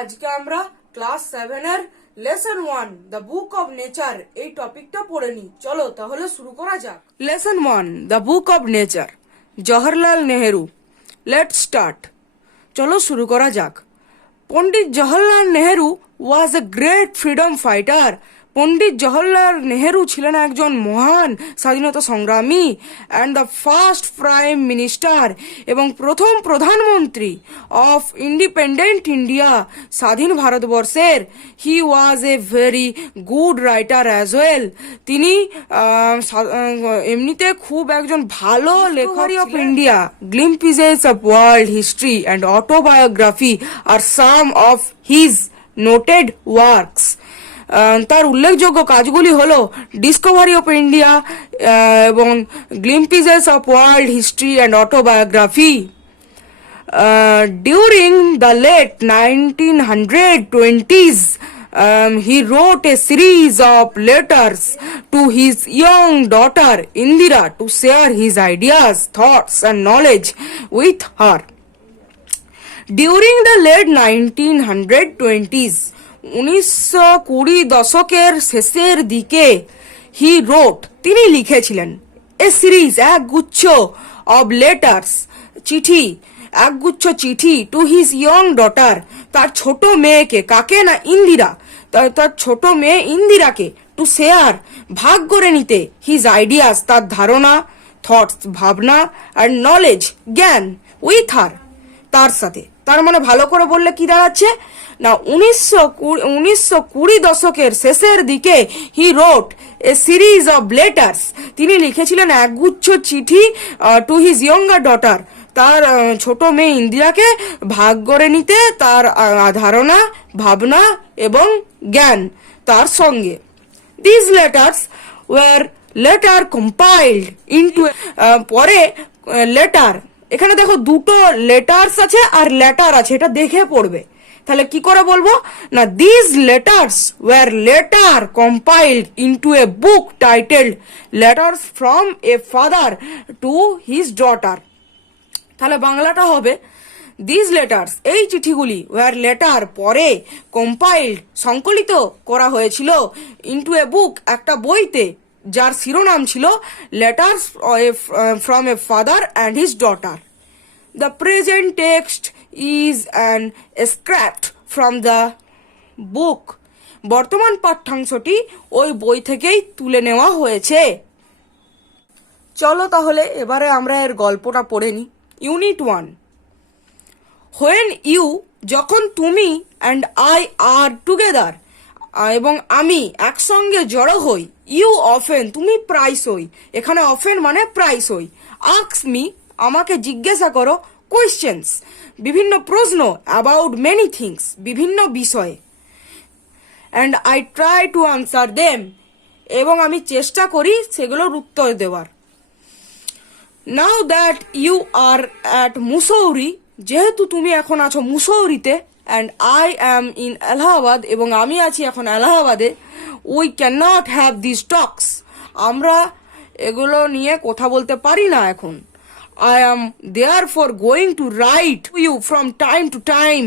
আজকে আমরা ক্লাস 7 এর lesson 1 the book of nature এই টপিকটা পড়ে নি। চলো তাহলে শুরু করা যাক। Lesson 1 the book of nature, Jawaharlal Nehru. Let's start. চলো শুরু করা যাক। Pandit Jawaharlal Nehru was a great freedom fighter. Pandit Jawaharlal Nehru ছিলেন একজন মহান স্বাধীনতা সংগ্রামী and the first prime minister এবং প্রথম প্রধানমন্ত্রী অফ ইন্ডিপেন্ডেন্ট ইন্ডিয়া, স্বাধীন ভারতবর্ষের। He was a very good writer as well. তিনি এমনিতে খুব একজন ভালো লেখক of India. Glimpses of world history and autobiography আর some of his noted works. তার উল্লেখযোগ্য কাজগুলি হলো ডিসকভারি অফ ইন্ডিয়া এবং glimpses of world history and autobiography. During the late 1920s, he wrote a series of letters to his young daughter Indira to share his ideas, thoughts and knowledge with her. During the late 1920s, 1920 দশকের শেষের দিকে হি রোট, তিনি লিখেছিলেন, এ series, এক গুচ্ছ, of letters, চিঠি, একগুচ্ছ চিঠি, টু হিজ ইয়ং ডটার, তার ছোট মেয়েকে। কাকে না? ইন্দিরা। তার ছোট মেয়ে ইন্দিরাকে। টু শেয়ার, ভাগ করে নিতে, হিজ আইডিয়াস, তার ধারণা, থটস, ভাবনা, আর নলেজ, জ্ঞান, উইথ হার, তার সাথে। তার মানে ভালো করে বললে কি দাঁড়াচ্ছে না, 1920 দশকের শেষের দিকে হি রোট এ সিরিজ অফ লেটার্স, তিনি লিখেছিলেন একগুচ্ছ চিঠি টু হিজ ইয়ঙ্গার ডটার, তার ছোট মেয়ে ইন্দিরাকে ভাগ করে নিতে, তার ধারণা, ভাবনা এবং জ্ঞান তার সঙ্গে। This letters were letter compiled into, পরে লেটার, এখানে দেখো দুটো লেটার্স আছে আর লেটার আছে, এটা দেখে পড়বে। তাহলে কি করে বলবো না, this letters were letter compiled into a book titled letters from a father to his daughter. তাহলে বাংলাটা হবে, দিস লেটার্স, এই চিঠিগুলি, ওয়ার লেটার, পরে, কম্পাইলড, সংকলিত করা হয়েছিল, ইনটু এ বুক, একটা বইতে, যার শিরোনাম ছিল letters from a father and his daughter. The present text is an extract from the book. বর্তমান পাঠ্যাংশটি ওই বই থেকেই তুলে নেওয়া হয়েছে। চলো তাহলে এবারে আমরা এর গল্পটা পড়ে নিই। ইউনিট 1। হোয়েন ইউ, যখন তুমি, অ্যান্ড আই আর টুগেদার, এবং আমি একসঙ্গে জড়ো হই, ইউ অফেন, তুমি প্রায়শই, এখানে অফেন মানে প্রায়শই, আস্ক মি, আমাকে জিজ্ঞাসা করো, কোয়েশ্চেন্স, বিভিন্ন প্রশ্ন, অ্যাবাউট মেনি থিংস, বিভিন্ন বিষয়ে, and I try to answer them, এবং আমি চেষ্টা করি সেগুলোর উত্তর দেওয়ার। Now that you are at Mussoorie, যেহেতু তুমি এখন আছো মুসৌরিতে, and I am in Allahabad, এবং আমি আছি এখন এলাহাবাদে, we can not have this talks, আমরা এগুলো নিয়ে কথা বলতে পারি না এখন। I am therefore going to write to you from time to time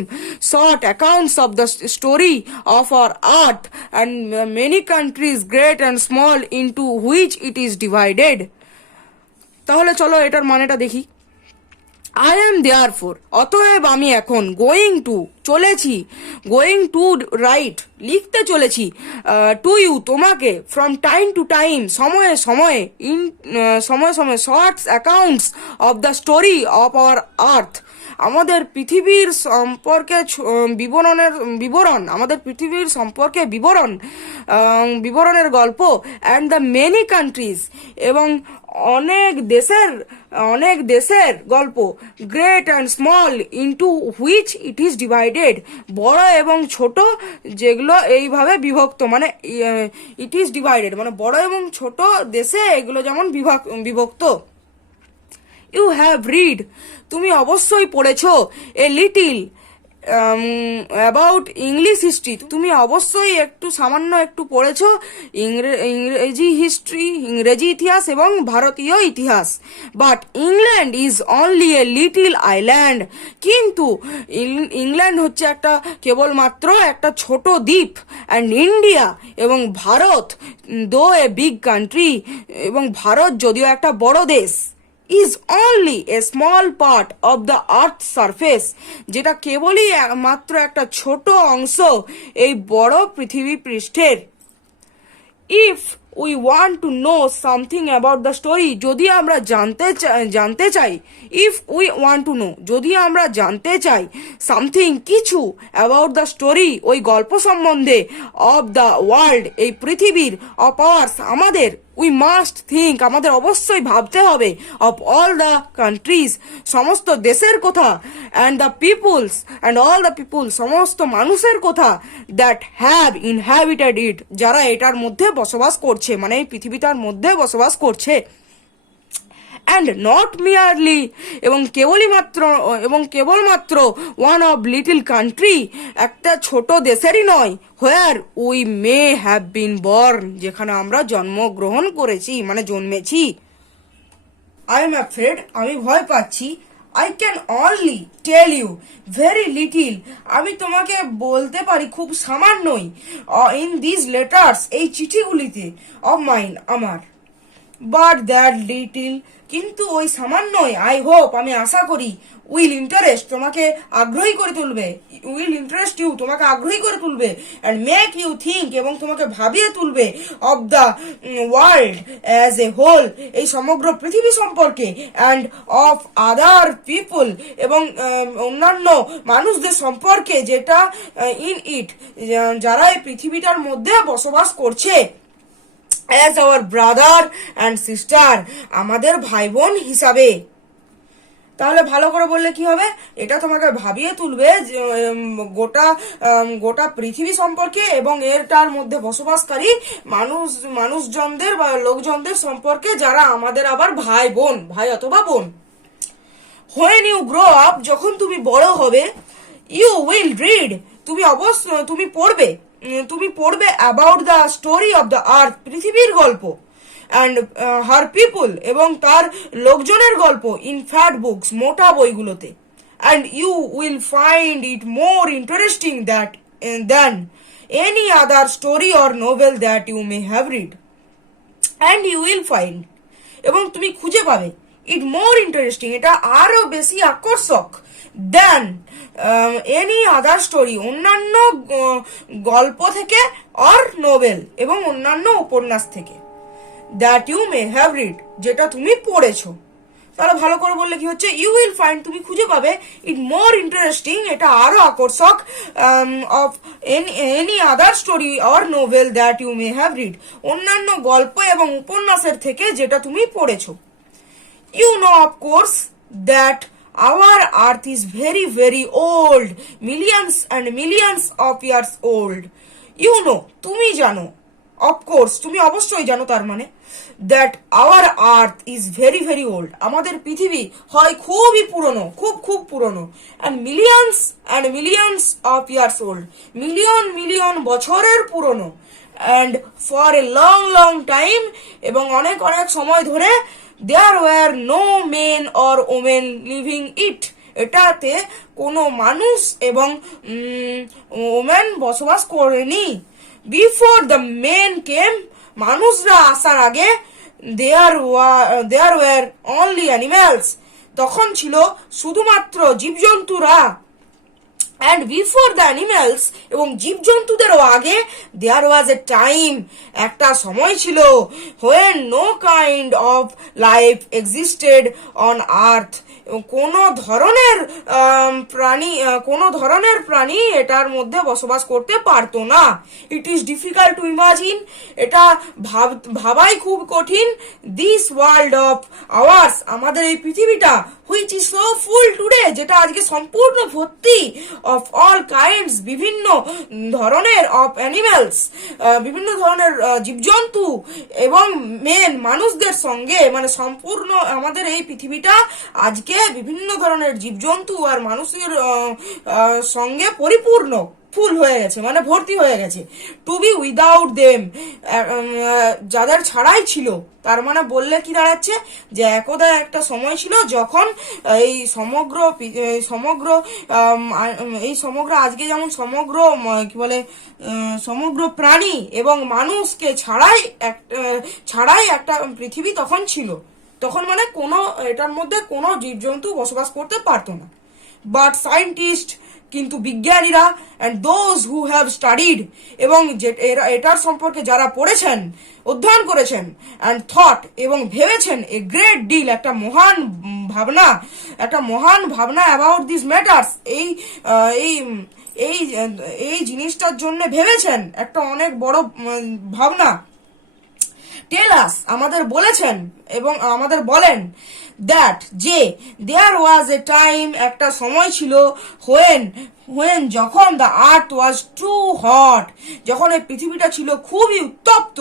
short accounts of the story of our art and many countries, great and small, into which it is divided. তাহলে চলো এটার মানেটা দেখি। I am therefore, অতএব আমি এখন, going to, চলেছি, going to write, লিখতে চলেছি, টু ইউ, তোমাকে, ফ্রম টাইম টু টাইম, সময়ে সময়ে, সময়ে সময়ে, shorts accounts of the story of our earth, আমাদের পৃথিবীর সম্পর্কে বিবরণ, আমাদের পৃথিবীর সম্পর্কে বিবরণের গল্প, অ্যান্ড দ্য মেনি কান্ট্রিজ, এবং অনেক দেশের গল্প, great and small, into which it is divided, বড় এবং ছোট, যেগুলো এইভাবে বিভক্ত, মানে ইট ইজ ডিভাইডেড মানে বড় এবং ছোট দেশে এগুলো যেমন বিভক্ত। ইউ হ্যাভ রিড, তুমি অবশ্যই পড়েছ, a little, about English history, তুমি অবশ্যই একটু সামান্য একটু পড়েছো ইংরেজি হিস্ট্রি, ইংরেজি ইতিহাস এবং ভারতীয় ইতিহাস। But England is only a little island, কিন্তু ইংল্যান্ড হচ্ছে একটা কেবলমাত্র একটা ছোট দ্বীপ। অ্যান্ড ইন্ডিয়া এবং ভারত দো এ বিগ কান্ট্রি, এবং ভারত যদিও একটা বড় দেশ, is only a small part of the earth's surface, যেটা কেবলই মাত্র একটা ছোট অংশ এই বড় পৃথিবী পৃষ্ঠের। if we want to know something about the story, যদি আমরা জানতে চাই if we want to know, যদি আমরা জানতে চাই something কিছু about the story, ওই গল্প সম্বন্ধে of the world, এই পৃথিবীর, of ours, আমাদের, we must think, আমাদের অবশ্যই ভাবতে হবে of all the countries, সমস্ত দেশের কথা, and the peoples, and all the people, সমস্ত মানুষের কথা, that have inhabited it, যারা এটার মধ্যে বসবাস করছে, মানে এই পৃথিবীটার মধ্যে বসবাস করছে। and not merely, এবং কেবলমাত্র one of little country, একটা ছোট দেশেরই নয়, where we may have been born, যেখানে আমরা জন্মগ্রহণ করেছি, মানে জন্মেছি। I am afraid, আমি ভয় পাচ্ছি। I can only tell you very little, আমি তোমাকে বলতে পারি খুব সামান্যই, in these letters, এই চিঠিগুলিতে, of mine, আমার। but that little, কিন্তু ওই সামান্যই, আই হোপ, আমি আশা করি, উইল ইন্টারেস্ট, তোমাকে আগ্রহী করে তুলবে, উইল ইন্টারেস্ট ইউ, তোমাকে আগ্রহী করে তুলবে, অ্যান্ড মেক ইউ থিঙ্ক, এবং তোমাকে ভাবিয়ে তুলবে, of the world as a whole, এই সমগ্র পৃথিবী সম্পর্কে, অ্যান্ড অফ আদার পিপল, এবং অন্যান্য মানুষদের সম্পর্কে, যেটা ইন ইট, যারা এই পৃথিবীটার মধ্যে বসবাস করছে, as our brother and sister, আমাদের ভাই বোন হিসাবে। তাহলে ভালো করে বললে কি হবে, এটা তোমাকে ভাবিয়ে তুলবে গোটা পৃথিবী সম্পর্কে এবং এরটার মধ্যে বসবাসকারী মানুষজনদের বা লোকজনদের সম্পর্কে, যারা আমাদের আবার ভাই বোন, ভাই অথবা বোন। when you grow up, যখন তুমি বড় হবে, you will read, তুমি পড়বে about the story of the earth, পৃথিবীর গল্প, and her people, এবং তার লোকজনের গল্প, in fat books, মোটা বইগুলোতে, and you will find it more interesting than any other story or novel that you may have read, and you will find, এবং তুমি খুঁজে পাবে, it more interesting, এটা আরো বেশি আকর্ষক, দেন এনি আদার স্টোরি, অন্যান্য গল্প থেকে, অর নোবেল, এবং অন্যান্য উপন্যাস থেকে, that you may have read, যেটা তুমি পড়েছো। তাহলে ভালো করে বললে কি হচ্ছে, ইউ উইল ফাইন্ড, তুমি খুঁজে পাবে, ইট মোর ইন্টারেস্টিং, এটা আরো আকর্ষক, of any other story or novel that you may have read, অন্যান্য গল্প এবং উপন্যাসের থেকে, যেটা তুমি পড়েছো। You know of course that our earth is very very old, millions and millions of years old. You know, তুমি জানো, of course, তুমি অবশ্যই জানো, তার মানে, that our earth is very very old, আমাদের পৃথিবী হয় খুবই পুরনো, খুব পুরনো, and millions of years old, million বছরের পুরনো, and for a long time, এবং অনেক সময় ধরে, there were no men or women living it, এটাতে কোনো মানুষ এবং ওমেন বসবাস করেনি। বিফোর দ্য মেন কেম, মানুষরা আসার আগে, there were only animals, তখন ছিল শুধুমাত্র জীবজন্তুরা। and before the animals, এবং জীবজন্তুদেরও আগে, there was a time, একটা সময় ছিল, when no kind of life existed on earth, কোন ধরনের প্রাণী এটার মধ্যে বসবাস করতে পারতো না। It is difficult to imagine, এটা ভাবাই খুব কঠিন, দিস ওয়ার্ল্ড অফ আওয়ার্স, আমাদের এই পৃথিবীটা, which is so full today, যেটা আজকে সম্পূর্ণ ভর্তি of all kinds, বিভিন্ন ধরনের of animals, বিভিন্ন ধরনের জীবজন্তু এবং মানুষদের সঙ্গে, মানে সম্পূর্ণ আমাদের এই পৃথিবীটা আজকে বিভিন্ন ধরনের জীবজন্তু আর মানুষের সঙ্গে পরিপূর্ণ, ফুল হয়ে গেছে, মানে ভর্তি হয়ে গেছে। টু বি উইদাউট দেম, যাদের ছাড়াই ছিল, তার মানে বললে কি দাঁড়াচ্ছে যে একদা একটা সময় ছিল যখন এই সমগ্র আজকে যেমন সমগ্র কি বলে সমগ্র প্রাণী এবং মানুষকে ছাড়াই একটা পৃথিবী তখন ছিল। তখন মানে কোনো এটার মধ্যে কোনো জীবজন্তু বসবাস করতে পারতো না। বাট সায়েন্টিস্ট, কিন্তু বিজ্ঞানীরা, and those who have studied, এবং এটার সম্পর্কে যারা পড়েছেন, অধ্যয়ন করেছেন, অ্যান্ড থট, এবং ভেবেছেন এ গ্রেট ডিল, একটা মহান ভাবনা অ্যাবাউট দিস ম্যাটার্স, এই জিনিসটার জন্য ভেবেছেন, একটা অনেক বড় ভাবনা। টেলাস, আমাদের বলেছেন এবং আমাদের বলেন, দ্যাট, যে দেয়ার ওয়াজ এ টাইম, একটা সময় ছিল, হোয়েন যখন the earth was too hot, যখন এই পৃথিবীটা ছিল খুবই উত্তপ্ত,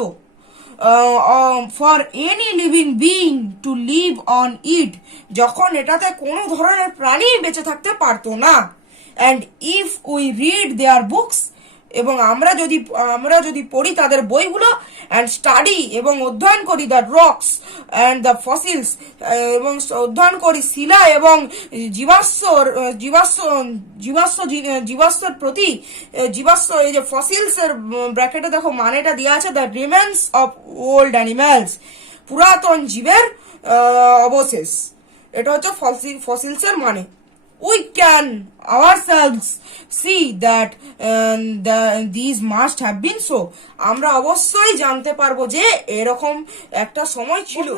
for any living being to live on it, যখন এটাতে কোনো ধরনের প্রাণী বেঁচে থাকতে পারতো না। And if we read their books, এবং আমরা যদি পড়ি তাদের বইগুলো, অ্যান্ড স্টাডি, এবং অধ্যয়ন করি the rocks and the fossils, এবং অধ্যয়ন করি শিলা এবং জীবাশ্মের প্রতি, এই যে ফসিলস এর ব্র্যাকেটে দেখো মানেটা দেওয়া আছে, the remains of old animals, পুরাতন জীবের অবশেষ, এটা হচ্ছে ফসিলস এর মানে। We can ourselves see that these must have been so, আমরা অবশ্যই জানতে পারবো যে এরকম একটা সময় ছিল।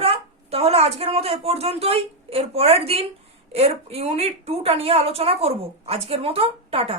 তাহলে আজকের মতো এ পর্যন্তই, এর পরের দিন এর ইউনিট 2টা নিয়ে আলোচনা করব। আজকের মতো টাটা।